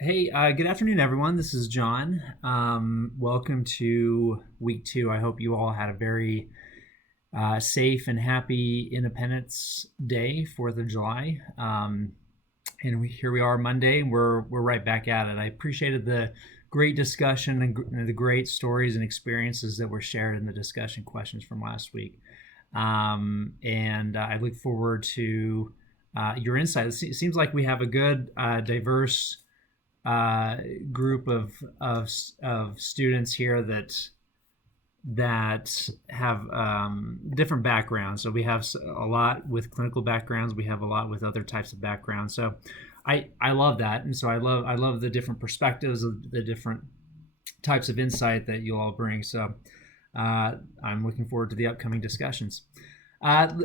Hey, good afternoon, everyone. This is John. Welcome to week two. I hope you all had a very safe and happy Independence Day, 4th of July. Here we are Monday, and we're right back at it. I appreciated the great discussion and the great stories and experiences that were shared in the discussion questions from last week. And I look forward to your insight. It seems like we have a good, diverse uh, group of students here that have different backgrounds. So we have a lot with clinical backgrounds. We have a lot with other types of backgrounds. So I love that, and so I love the different perspectives of the different types of insight that you all bring. So I'm looking forward to the upcoming discussions.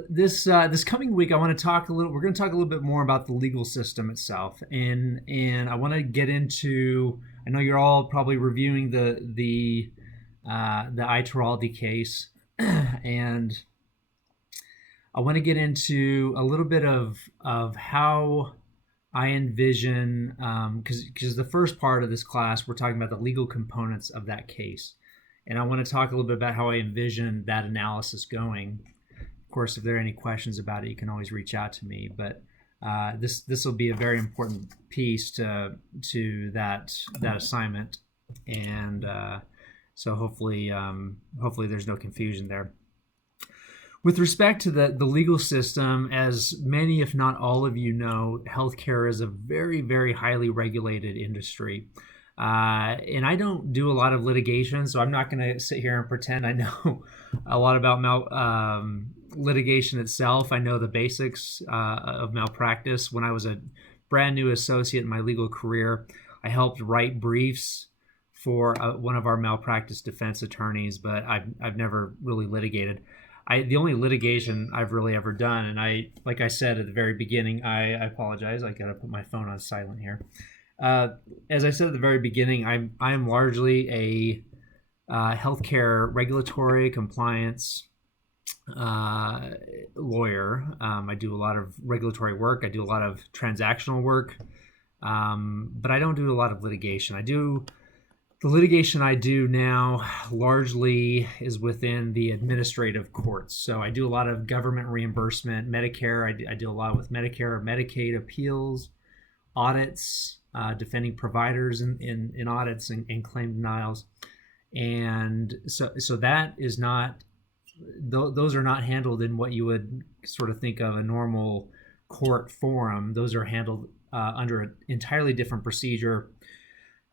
This coming week, I want to talk a little. We're going to talk a little bit more about the legal system itself, and I want to get into. I know you're all probably reviewing the Ituraldi case, and I want to get into a little bit of how I envision, because the first part of this class we're talking about the legal components of that case, and I want to talk a little bit about how I envision that analysis going. Of course, if there are any questions about it, you can always reach out to me. But this will be a very important piece to that assignment, and so hopefully there's no confusion there. With respect to the legal system, as many, if not all of you know, healthcare is a very, very highly regulated industry. And I don't do a lot of litigation, so I'm not going to sit here and pretend I know a lot about litigation itself. I know the basics of malpractice. When I was a brand new associate in my legal career, I helped write briefs for one of our malpractice defense attorneys, but I've never really litigated. The only litigation I've really ever done, and like I said at the very beginning, I apologize. I gotta put my phone on silent here. As I said at the very beginning, I'm largely a healthcare regulatory compliance lawyer. I do a lot of regulatory work. I do a lot of transactional work, but I don't do a lot of litigation. The litigation I do now largely is within the administrative courts. So I do a lot of government reimbursement, Medicare. I do a lot with Medicare, Medicaid appeals, audits, defending providers in audits and claim denials. And so that is not, those are not handled in what you would sort of think of a normal court forum. Those are handled under an entirely different procedure.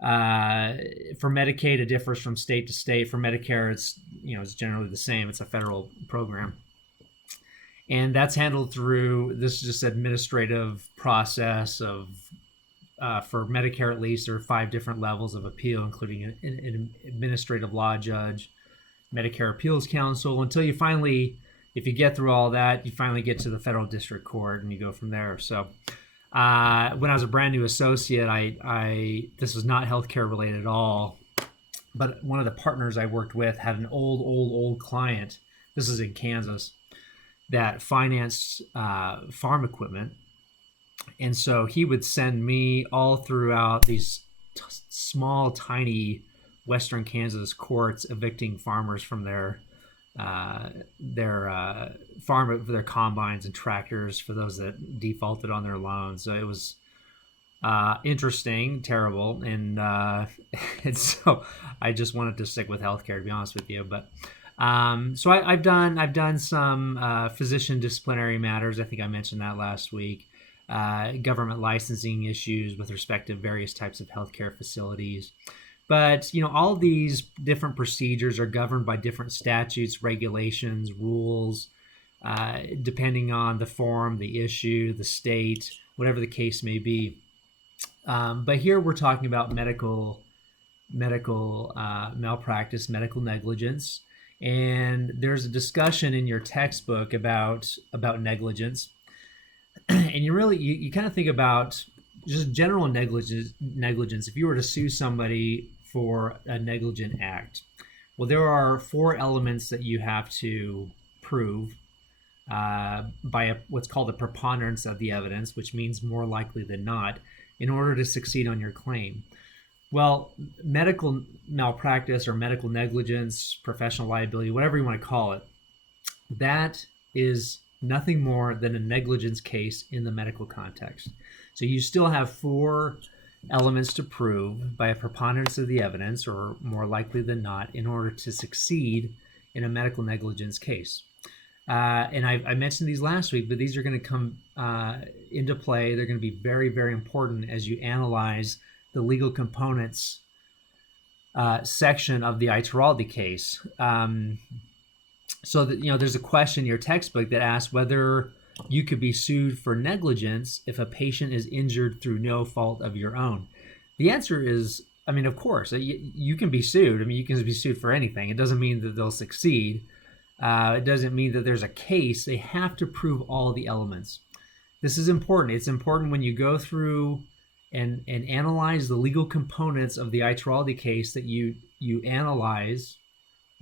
For Medicaid, it differs from state to state. For Medicare, it's generally the same. It's a federal program, and that's handled through this just administrative process of. For Medicare, at least, there are 5 different levels of appeal, including an administrative law judge, Medicare Appeals Council, until you finally, if you get through all that, you finally get to the federal district court, and you go from there. So when I was a brand new associate, this was not healthcare related at all. But one of the partners I worked with had an old client. This is in Kansas that financed farm equipment, and so he would send me all throughout these small, tiny Western Kansas courts evicting farmers from their farm, for their combines and tractors for those that defaulted on their loans. So it was interesting, terrible, and and so I just wanted to stick with healthcare, to be honest with you. But so I've done some physician disciplinary matters. I think I mentioned that last week. Government licensing issues with respect to various types of healthcare facilities. But all of these different procedures are governed by different statutes, regulations, rules, depending on the form, the issue, the state, whatever the case may be. But here we're talking about medical malpractice, medical negligence, and there's a discussion in your textbook about negligence, and you kind of think about just general negligence. If you were to sue somebody for a negligent act, well, there are 4 elements that you have to prove by what's called a preponderance of the evidence, which means more likely than not, in order to succeed on your claim. Well, medical malpractice or medical negligence, professional liability, whatever you want to call it, that is nothing more than a negligence case in the medical context. So you still have 4 elements to prove by a preponderance of the evidence, or more likely than not, in order to succeed in a medical negligence case. And I mentioned these last week, but these are going to come into play. They're going to be very, very important as you analyze the legal components section of the iTraldi case. So that, there's a question in your textbook that asks whether you could be sued for negligence if a patient is injured through no fault of your own. The answer is, of course, you can be sued. You can be sued for anything. It doesn't mean that they'll succeed. It doesn't mean that there's a case. They have to prove all the elements. This is important. It's important when you go through and analyze the legal components of the iTraldi case that you analyze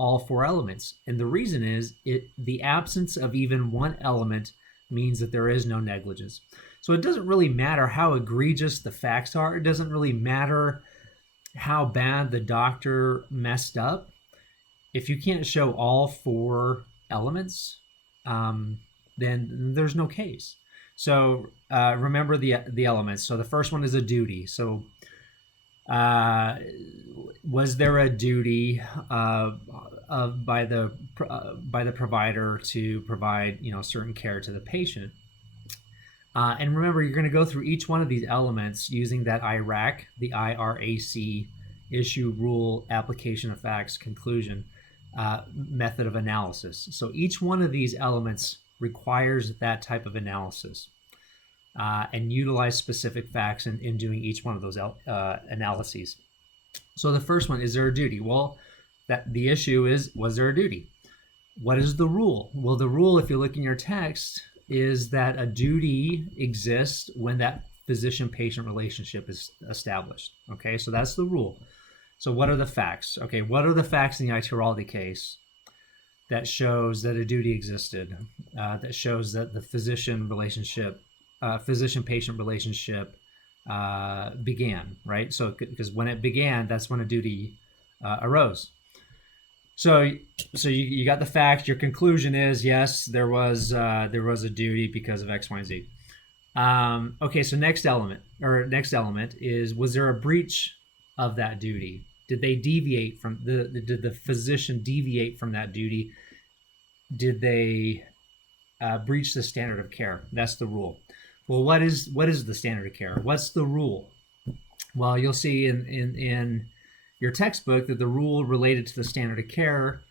all 4 elements. And the reason is the absence of even one element means that there is no negligence. So it doesn't really matter how egregious the facts are. It doesn't really matter how bad the doctor messed up. If you can't show all 4 elements, then there's no case. So remember the elements. So the first one is a duty. So was there a duty by the provider to provide certain care to the patient? And remember, you're going to go through each one of these elements using that IRAC, the IRAC, issue, rule, application of facts, conclusion method of analysis. So each one of these elements requires that type of analysis and utilize specific facts in doing each one of those analyses. So the first one, is there a duty? Well, the issue is, was there a duty? What is the rule? Well, the rule, if you look in your text, is that a duty exists when that physician-patient relationship is established. Okay, so that's the rule. So what are the facts? Okay, what are the facts in the iTraldi case that shows that a duty existed, that shows that the physician-patient relationship began, right? So because when it began, that's when a duty arose. So you got the facts. Your conclusion is, yes, there was a duty because of X, Y, and Z. Okay, so next element is, was there a breach of that duty? Did they deviate from did the physician deviate from that duty? Did they breach the standard of care? That's the rule. Well, what is the standard of care? What's the rule? Well, you'll see in your textbook that the rule related to the standard of care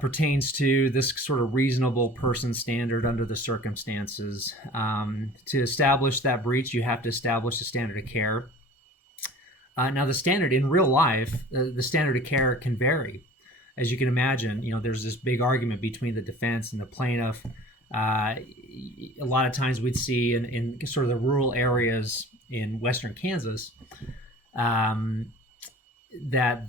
pertains to this sort of reasonable person standard under the circumstances. To establish that breach, you have to establish the standard of care. Now, the standard in real life, the standard of care can vary. As you can imagine, there's this big argument between the defense and the plaintiff. A lot of times we'd see in sort of the rural areas in western Kansas that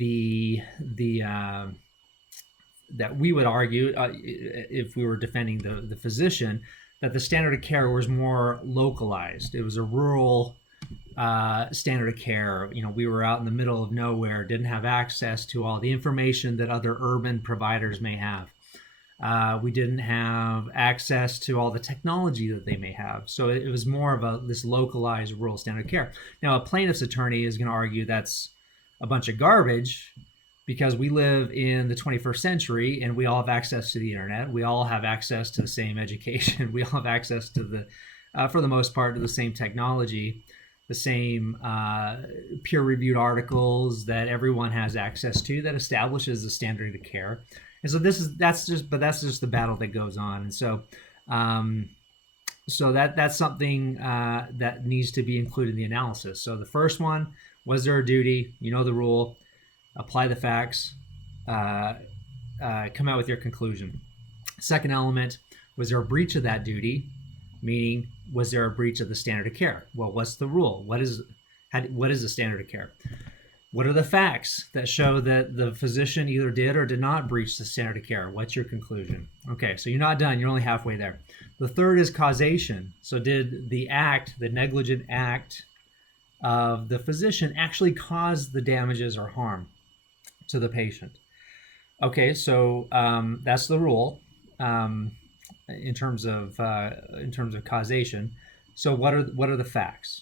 that we would argue, if we were defending the physician, that the standard of care was more localized. It was a rural standard of care. We were out in the middle of nowhere, didn't have access to all the information that other urban providers may have. We didn't have access to all the technology that they may have. So it was more of this localized rural standard of care. Now, a plaintiff's attorney is going to argue that's a bunch of garbage because we live in the 21st century and we all have access to the internet. We all have access to the same education. We all have access to for the most part, to the same technology, the same peer-reviewed articles that everyone has access to that establishes the standard of care. And so that's just the battle that goes on. And so that's something that needs to be included in the analysis. So the first one, was there a duty? You know the rule. Apply the facts. Come out with your conclusion. Second element, was there a breach of that duty? Meaning, was there a breach of the standard of care? Well, what's the rule? What is the standard of care? What are the facts that show that the physician either did or did not breach the standard of care? What's your conclusion? Okay, so you're not done. You're only halfway there. The third is causation. So did the negligent act of the physician actually cause the damages or harm to the patient? Okay, so that's the rule in terms of causation. So what are the facts?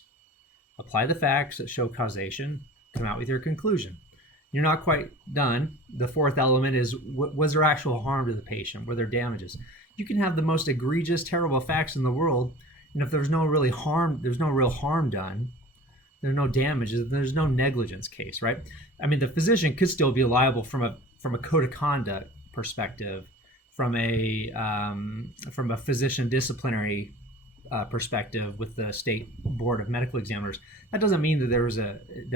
Apply the facts that show causation. Come out with your conclusion. You're not quite done. The fourth element is, was there actual harm to the patient? Were there damages? You can have the most egregious, terrible facts in the world, and if there's no real harm done, there's no damages, there's no negligence case, right? I mean, the physician could still be liable from a code of conduct perspective, from a physician disciplinary perspective with the state board of medical examiners. That doesn't mean that there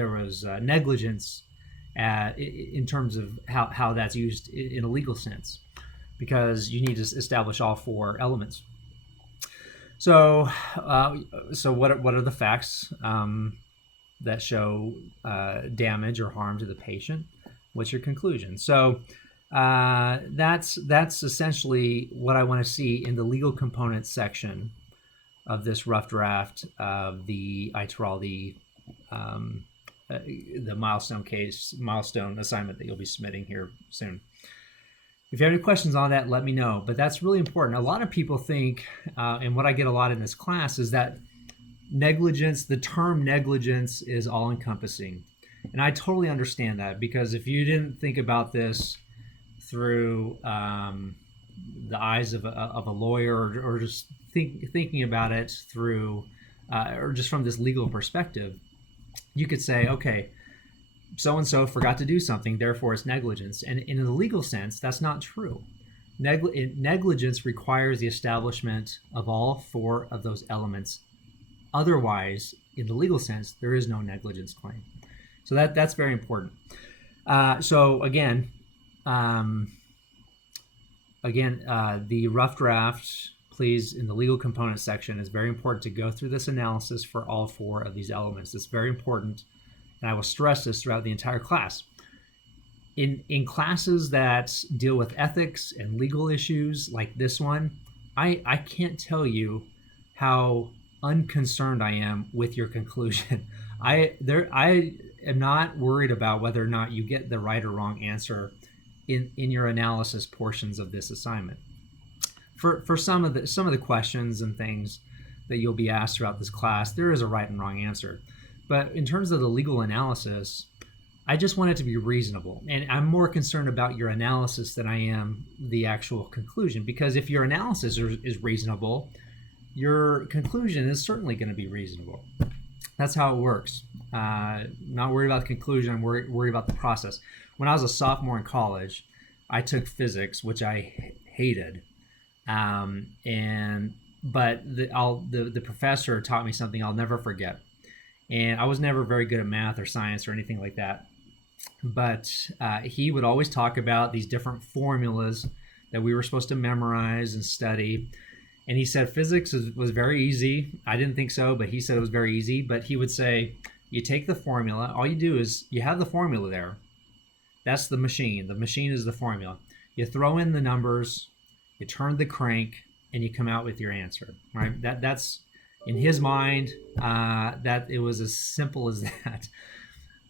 was negligence in terms of how that's used in a legal sense, because you need to establish all four elements. So what are the facts that show damage or harm to the patient? What's your conclusion? So that's essentially what I want to see in the legal components section of this rough draft of the ITRAL, the milestone assignment that you'll be submitting here soon. If you have any questions on that, let me know. But that's really important. A lot of people think, and what I get a lot in this class is that the term negligence is all-encompassing. And I totally understand that, because if you didn't think about this through the eyes of a lawyer, or just thinking about it through, or just from this legal perspective, you could say, okay, so-and-so forgot to do something, therefore it's negligence. And in the legal sense, that's not true. Negligence requires the establishment of all four of those elements. Otherwise, in the legal sense, there is no negligence claim. So that's very important. So again, the rough draft, please, in the legal component section, is very important to go through this analysis for all four of these elements. It's very important, and I will stress this throughout the entire class. In classes that deal with ethics and legal issues like this one, I can't tell you how unconcerned I am with your conclusion. I am not worried about whether or not you get the right or wrong answer in your analysis portions of this assignment. For some of the questions and things that you'll be asked throughout this class, there is a right and wrong answer. But in terms of the legal analysis, I just want it to be reasonable. And I'm more concerned about your analysis than I am the actual conclusion. Because if your analysis is reasonable, your conclusion is certainly going to be reasonable. That's how it works. Not worried about the conclusion, I'm worried about the process. When I was a sophomore in college, I took physics, which I hated. But the professor taught me something I'll never forget. And I was never very good at math or science or anything like that. But he would always talk about these different formulas that we were supposed to memorize and study. And he said physics was very easy. I didn't think so, but he said it was very easy. But he would say, you take the formula. All you do is you have the formula there. That's the machine. The machine is the formula. You throw in the numbers, you turn the crank, and you come out with your answer. Right? That's in his mind. That it was as simple as that.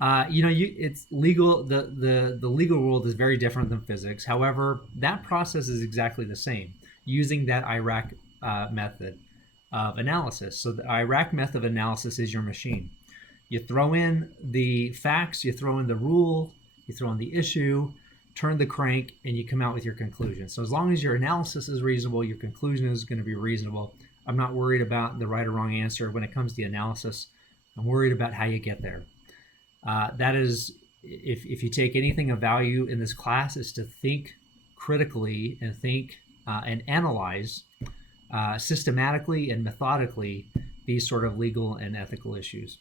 It's legal. The legal world is very different than physics. However, that process is exactly the same, using that IRAC method of analysis. So the IRAC method of analysis is your machine. You throw in the facts, you throw in the rule, you throw in the issue, turn the crank, and you come out with your conclusion. So as long as your analysis is reasonable, your conclusion is going to be reasonable. I'm not worried about the right or wrong answer when it comes to the analysis. I'm worried about how you get there. That is, if you take anything of value in this class, is to think critically and think and analyze systematically and methodically these sort of legal and ethical issues.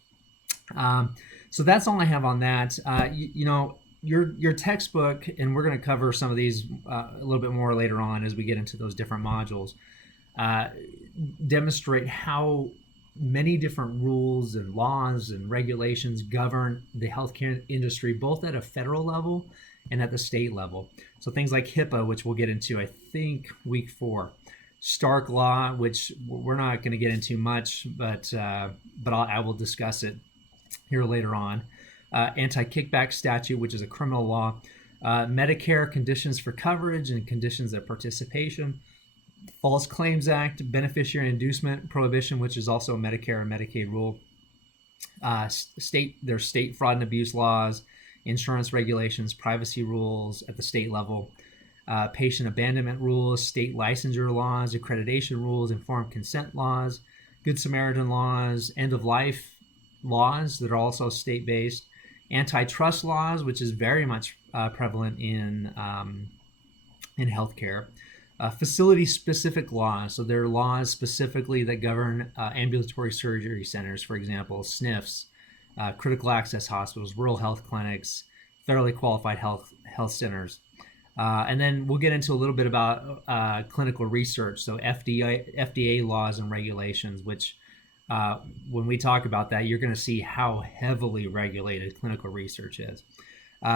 So that's all I have on that. Your textbook, and we're going to cover some of these a little bit more later on as we get into those different modules, demonstrate how many different rules and laws and regulations govern the healthcare industry, both at a federal level and at the state level. So things like HIPAA, which we'll get into, I think, week 4. Stark Law, which we're not going to get into much, but I will discuss it here later on. Anti-kickback statute, which is a criminal law. Medicare conditions for coverage and conditions of participation. False Claims Act, beneficiary inducement prohibition, which is also a Medicare and Medicaid rule. There's state fraud and abuse laws, insurance regulations, privacy rules at the state level, patient abandonment rules, state licensure laws, accreditation rules, informed consent laws, Good Samaritan laws, end of life laws that are also state-based, antitrust laws, which is very much prevalent in healthcare. Facility-specific laws, so there are laws specifically that govern ambulatory surgery centers, for example, SNFs, critical access hospitals, rural health clinics, federally qualified health centers. And then we'll get into a little bit about clinical research, so FDA laws and regulations, which when we talk about that, you're going to see how heavily regulated clinical research is.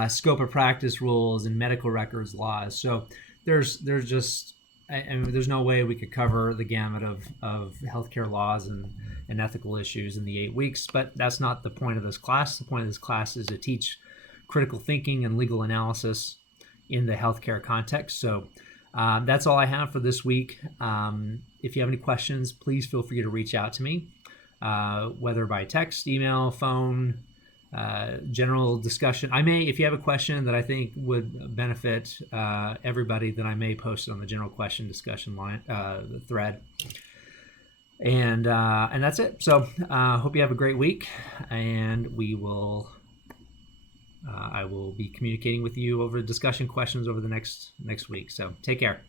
Scope of practice rules and medical records laws. So there's just, I mean, there's no way we could cover the gamut of healthcare laws and ethical issues in the 8 weeks, but that's not the point of this class. The point of this class is to teach critical thinking and legal analysis in the healthcare context. So that's all I have for this week. If you have any questions, please feel free to reach out to me, whether by text, email, phone, general discussion. If you have a question that I think would benefit everybody, then I may post it on the general question discussion line thread. And that's it. So hope you have a great week, and I will be communicating with you over discussion questions over the next week. So take care.